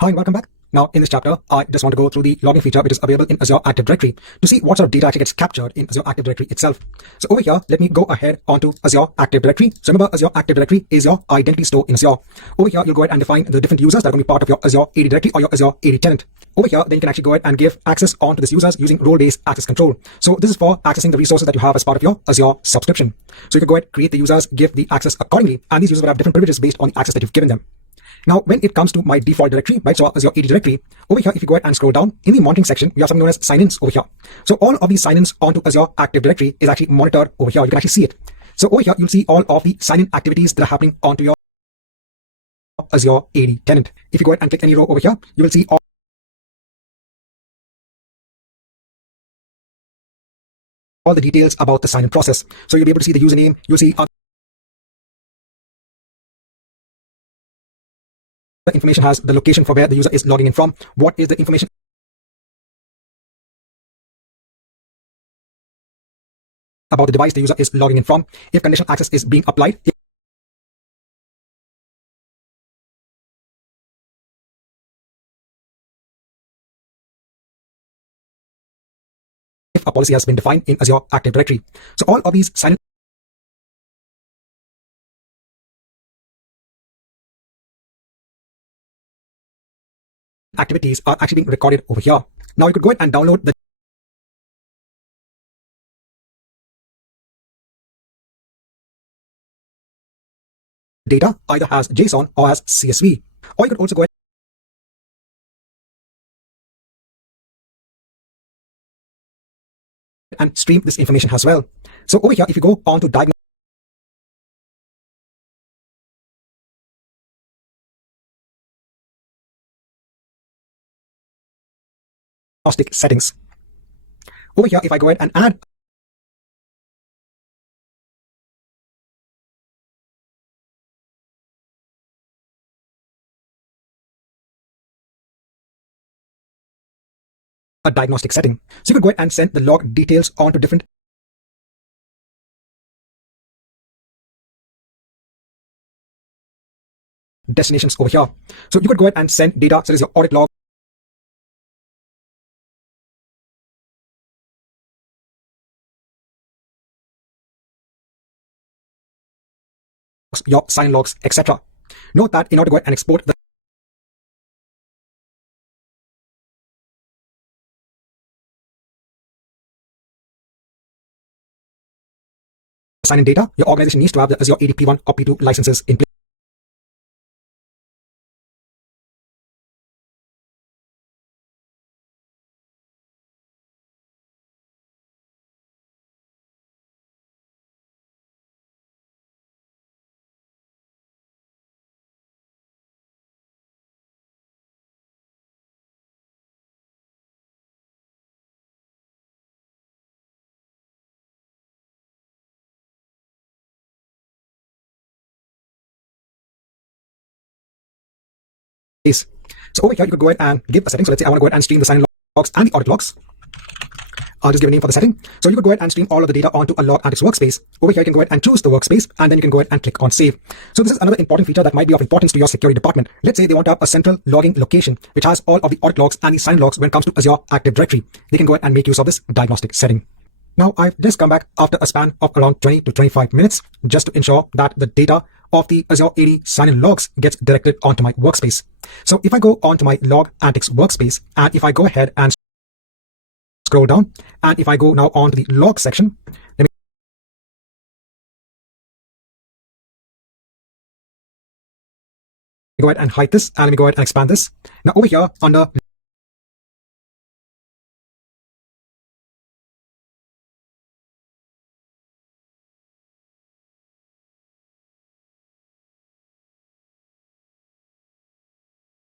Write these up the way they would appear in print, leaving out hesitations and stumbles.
Hi and welcome back. Now in this chapter, I just want to go through the logging feature which is available in Azure Active Directory to see what sort of data actually gets captured in Azure Active Directory itself. So over here, let me go ahead onto Azure Active Directory. So remember, Azure Active Directory is your identity store in Azure. Over here, you'll go ahead and define the different users that are going to be part of your Azure AD directory or your Azure AD tenant. Over here, then you can actually go ahead and give access onto these users using role-based access control. So this is for accessing the resources that you have as part of your Azure subscription. So you can go ahead, create the users, give the access accordingly, and these users will have different privileges based on the access that you've given them. Now, when it comes to my default directory, right, so Azure AD directory, over here, if you go ahead and scroll down, in the monitoring section, we have something known as sign-ins over here. So all of these sign-ins onto Azure Active Directory is actually monitored over here. You can actually see it. So over here, you'll see all of the sign-in activities that are happening onto your Azure AD tenant. If you go ahead and click any row over here, you will see all the details about the sign-in process. So you'll be able to see the username, you'll see the information has the location for where the user is logging in from, what is the information about the device the user is logging in from, if conditional access is being applied, if a policy has been defined in Azure Active Directory. So all of these sign-in activities are actually being recorded over here. Now you could go ahead and download the data either as JSON or as CSV. Or you could also go ahead and stream this information as well. So over here, if you go on to diagnostic settings, over here, if I go ahead and add a diagnostic setting, so you could go ahead and send the log details onto different destinations over here. So you could go ahead and send data such as your audit log, your sign logs, etc. Note that in order to go ahead and export the sign-in data, your organization needs to have the Azure AD P1 or P2 licenses in place. So over here, you could go ahead and give a setting. So let's say I want to go ahead and stream the sign-in logs and the audit logs. I'll just give a name for the setting. So you could go ahead and stream all of the data onto a log analytics workspace. Over here, you can go ahead and choose the workspace, and then you can go ahead and click on save. So this is another important feature that might be of importance to your security department. Let's say they want to have a central logging location, which has all of the audit logs and the sign logs when it comes to Azure Active Directory. They can go ahead and make use of this diagnostic setting. Now, I've just come back after a span of around 20 to 25 minutes just to ensure that the data of the Azure AD sign-in logs gets directed onto my workspace. So if I go onto my log analytics workspace, and if I go ahead and scroll down, and if I go now onto the log section, let me go ahead and hide this, and let me go ahead and expand this. Now over here under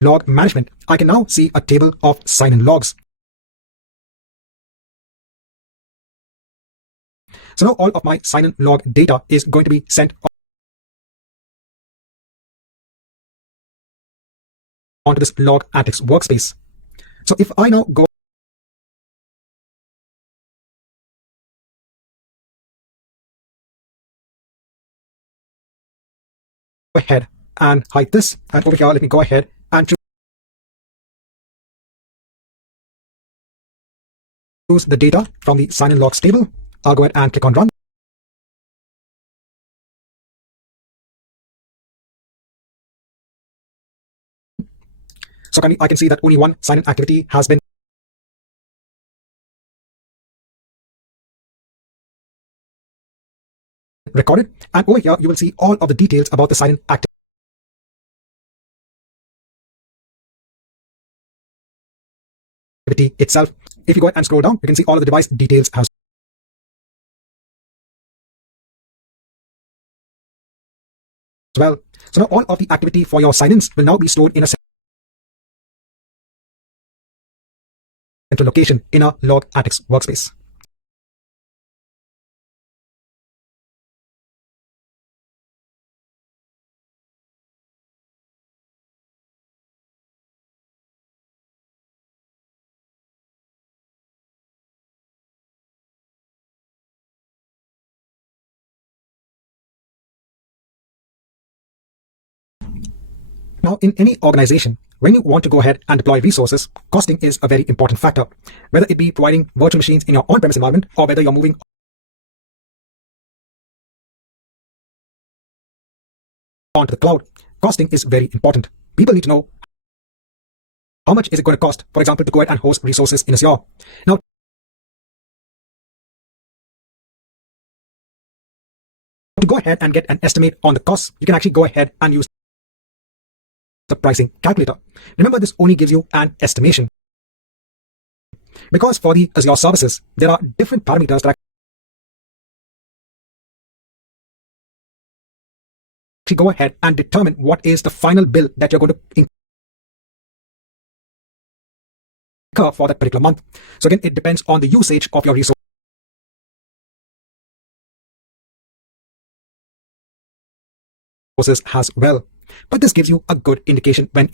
log management, I can now see a table of sign-in logs. So now all of my sign-in log data is going to be sent onto this log analytics workspace. So if I now go ahead and hide this, and over here, let me go ahead and Use the data from the sign-in logs table. I'll go ahead and click on run. So currently I can see that only one sign-in activity has been recorded. And over here, you will see all of the details about the sign-in activity itself. If you go ahead and scroll down, you can see all of the device details as well. So now all of the activity for your sign-ins will now be stored in a central location in a Logatics workspace. Now, in any organization, when you want to go ahead and deploy resources, costing is a very important factor. Whether it be providing virtual machines in your on-premise environment or whether you're moving onto the cloud, costing is very important. People need to know how much is it going to cost, for example, to go ahead and host resources in Azure. Now, to go ahead and get an estimate on the costs, you can actually go ahead and use the pricing calculator. Remember, this only gives you an estimation. Because for the Azure services, there are different parameters that actually go ahead and determine what is the final bill that you're going to incur for that particular month. So again, it depends on the usage of your resources as well. But this gives you a good indication when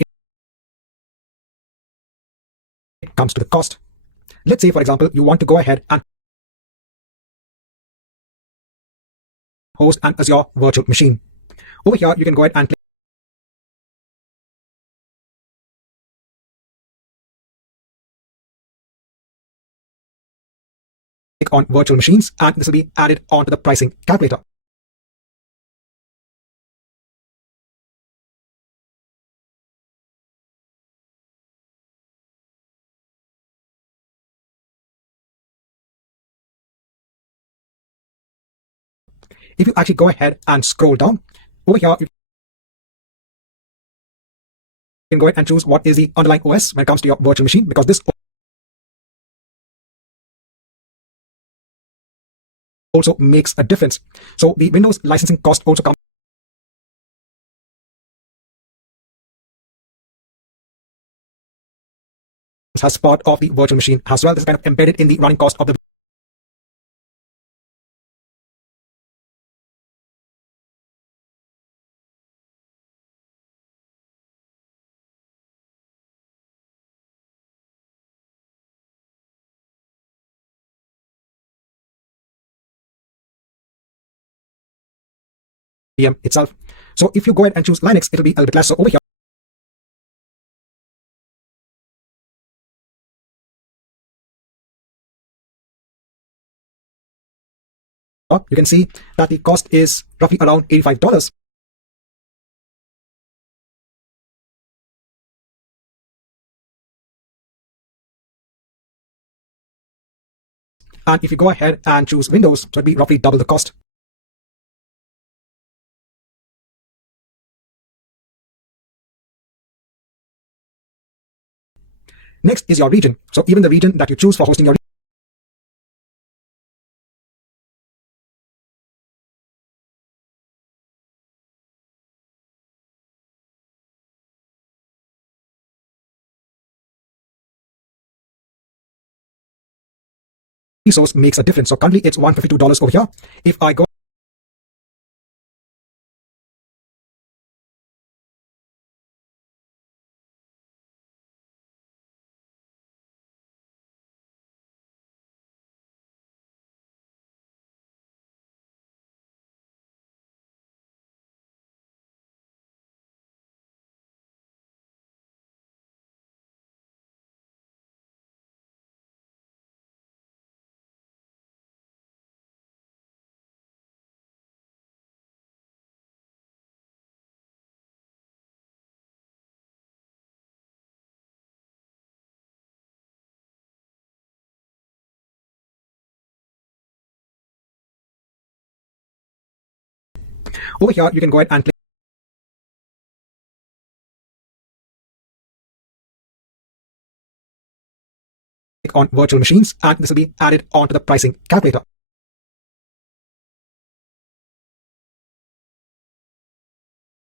it comes to the cost. Let's say, for example, you want to go ahead and host an Azure virtual machine. Over here, you can go ahead and click on virtual machines, and this will be added onto the pricing calculator. If you actually go ahead and scroll down, over here, you can go ahead and choose what is the underlying OS when it comes to your virtual machine, because this also makes a difference. So the Windows licensing cost also comes as part of the virtual machine as well. This is kind of embedded in the running cost of the VM itself. So if you go ahead and choose Linux, it'll be a little bit less. So over here, you can see that the cost is roughly around $85. And if you go ahead and choose Windows, so it'll be roughly double the cost. Next is your region. So even the region that you choose for hosting your resource makes a difference. So currently it's $152 over here. If I go Over here, you can go ahead and click on virtual machines, and this will be added onto the pricing calculator.